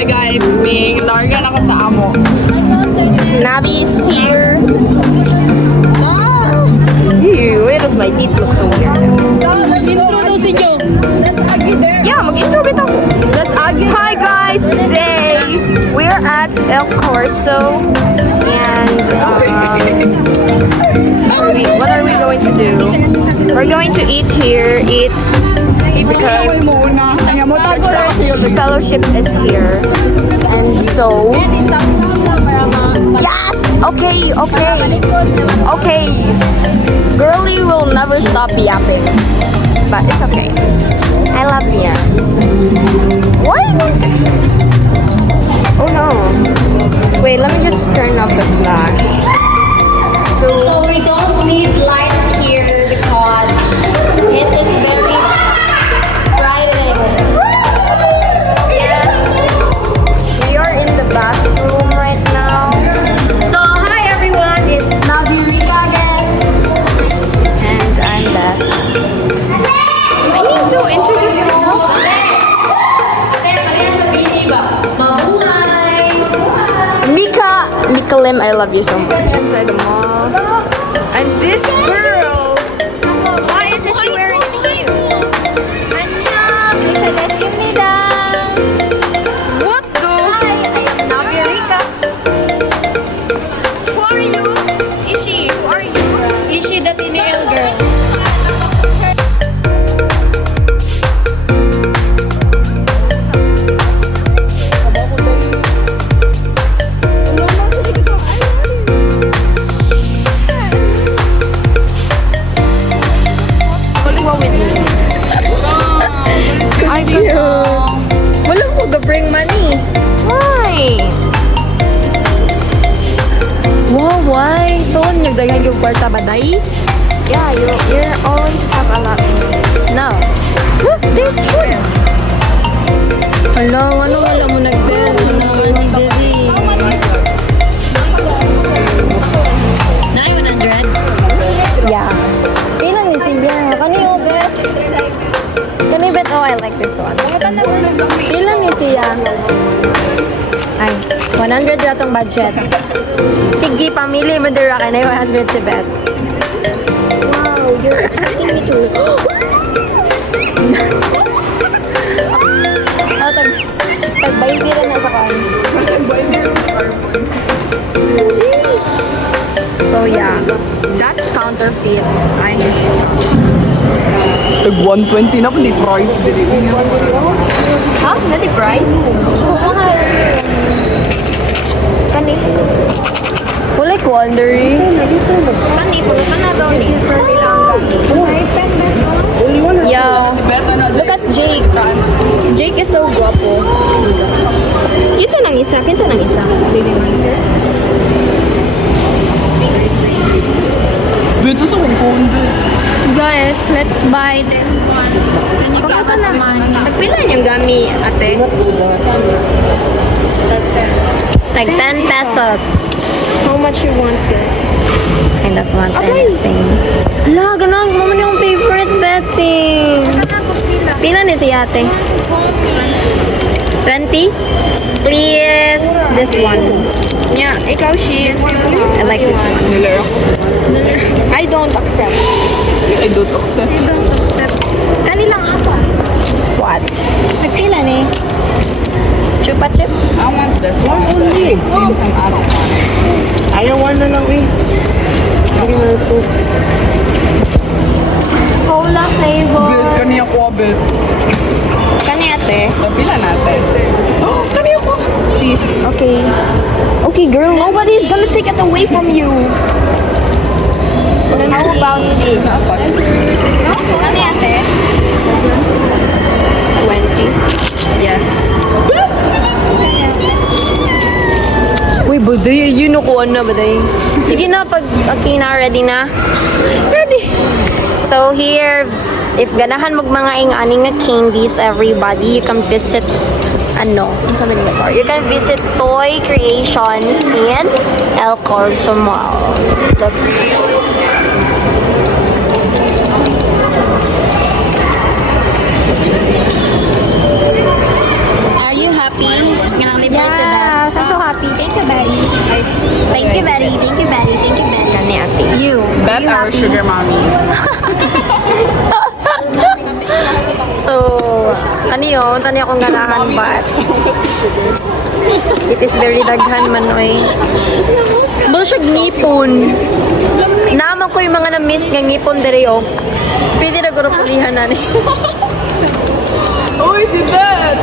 Hi guys, Ming. Largan ako sa amo. Navi is here. Ew, why does my teeth look so weird? Introduce nyo. Yeah, mag-intro bit ako. Let's argue. Hi guys, today we're at El Corso and what are we going to do? We're going to eat here, because fellowship is here. And so yes! Okay. Girlie will never stop yapping. But it's okay. I love you. What? Oh no. Wait, let me just turn off the flash. So we don't need lights here because it is very brightening. Yes. We are in the bathroom right now. So hi everyone, it's Navi Rika again. And I'm Beth. I need to introduce myself. Mika Lim, I love you so much. Inside the mall. And this girl, why isn't she wearing heels? What the? Hi, I am Navi Rika. Who are you? Ishi, who are you? Ishi, the teenage girl. Walang ko bring money. Why? Wow, why? Doon yung daghang yung kwarta ba, day? Yeah, you always have a lot. No. Look, there's food. Hello, wala mo nag-bell. Wala mo busy. 900? Yeah. Ilan ni siya? Kanino, Beth? Kanino, Beth? Oh, I like this one. Ilan ni siya? Ay, 100 ratong budget. Sige, pamili mo dira ka na 100 si Beth. Wow, you're expecting me to... Tag-20 rin na sa kan. So yeah, that's counterfeit. I Tag 120 na po di price dili. ha? Not the price? So mahal. Kani? Wala ko wondering. Kani, pagka na daw ni. Yeah. Look at Jake. Jake is so guapo. Kinsa nang isa? Baby monster. Beto sa Hong Kong. Guys, let's buy this one. Pagkaka naman. Nagpila niyang gami, ate? Like 10 pesos. How much you want this? I don't want anything. Ala, ganun. Mama niyo yung favorite betting. Pila ni si ate? 20? Please. This one. Yeah, ikaw, she. I like this one. Nilera. I don't accept. I don't accept. Kani lang ako. What? Nagpila ni? Chupa chips? I want this one only. Same time I don't want it. Ayaw na lang eh. Lagi na ito. Cola flavor. Bet kaniya ko bet. Kani ate? Napila natin. Oh, kaniya ko. Please. Okay. Okay, girl. Nobody's gonna take it away from you. How about this? Kani ate? 20. Yes. Uy, baday. Yun ako na, baday. Sige na, pag okay na, ready na? Ready. So here, if ganahan mag mga ing-aning nga candies, everybody, you can visit, sorry, you can visit Toy Creations in El Corso Mall. Look. Are you happy? sugar mommy. So, ano yun? Tani akong ganahan but it is very daghan man oy. Bullshit ngipon. Naman ko yung mga na-miss nga ngipon dere oh. Pwede na guro pulihan na ni. Uy, si Beth!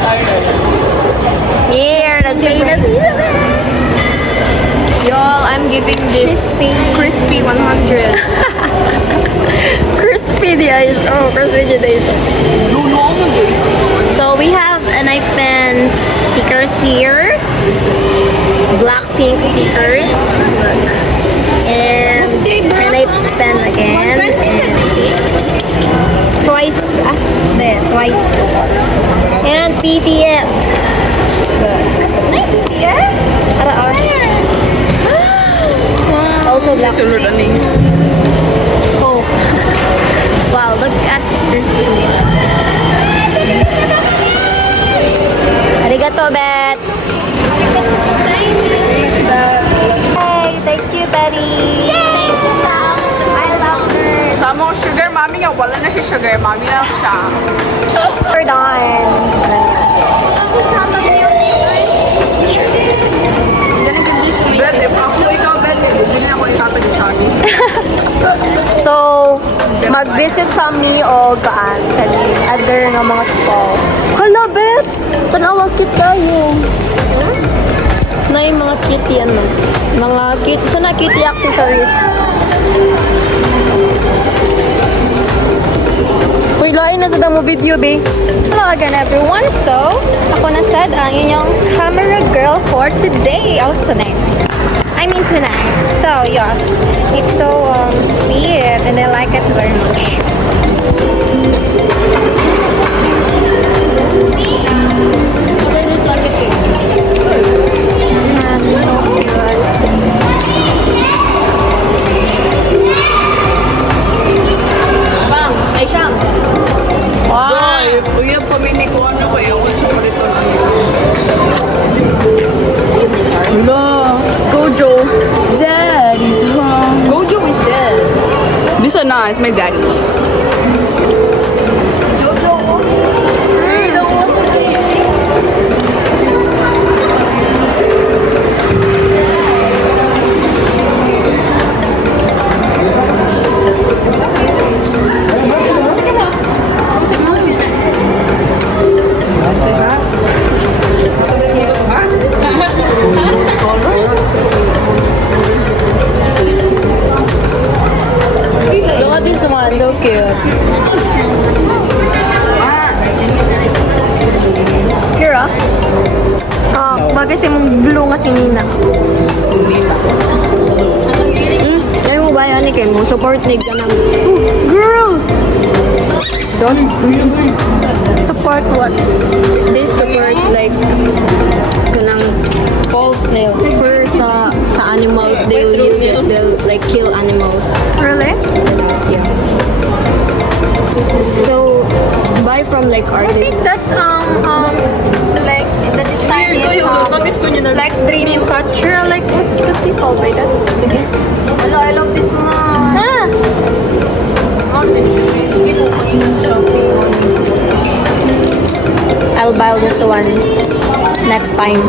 Here, nagkay na sila. Y'all, I'm giving this crispy 100. Crispy the eyes. Oh, crispy the eyes. No, I'm not doing so. So we have a knife pen stickers here. Blackpink stickers. And a knife pen again. And twice. There, twice. And BTS. BTS? Also Sunod Blackpink. aning. Oh. Wow, look at this. Arigato, Beth. Hey, thank you, Betty. Thank you, Sam. I love her. Sa mo sugar mommy nga, wala na siya sugar mommy na lang siya. We're done. Beth, if ako ikaw, Beth, hindi na ako itatag siya. So, mag-visit sa ni o kaan kani other nga mga stall. Hala, Beth! Tanawa cute kayo. Na yung mga kitty ano. Mga kitty. Sana kitty accessories. Uy, lain na sa damo video, be. Hello again everyone. So, ako na sad ang inyong camera girl for today. Oh, tonight. I mean tonight. So, yes. It's so sweet and I like it very much. Okay, this one is cute. Yeah, so good. Bang! Ay, siyang! Wow! Ay, uya pa mini ko ano ko yung siya pa rito lang. Hello, Gojo. Daddy's home. Gojo is dead. This one, nah, it's my daddy. Jojo! Ay, don't want to eat. Look at this one, so cute. Kira? Bagay si mong blue nga si Nina. Ay mo ba yan ni Ken mo? Support ni ka ng... Girl! Don't Support what? this support like kanang false nails. For sa animals, they'll use it. They'll like kill animals. Really? Yeah. So buy from like I think artists. that's like the design is like dream catcher. Like what's it called by that? Again? Hello, I love this one. Ah! I'll buy this one next time.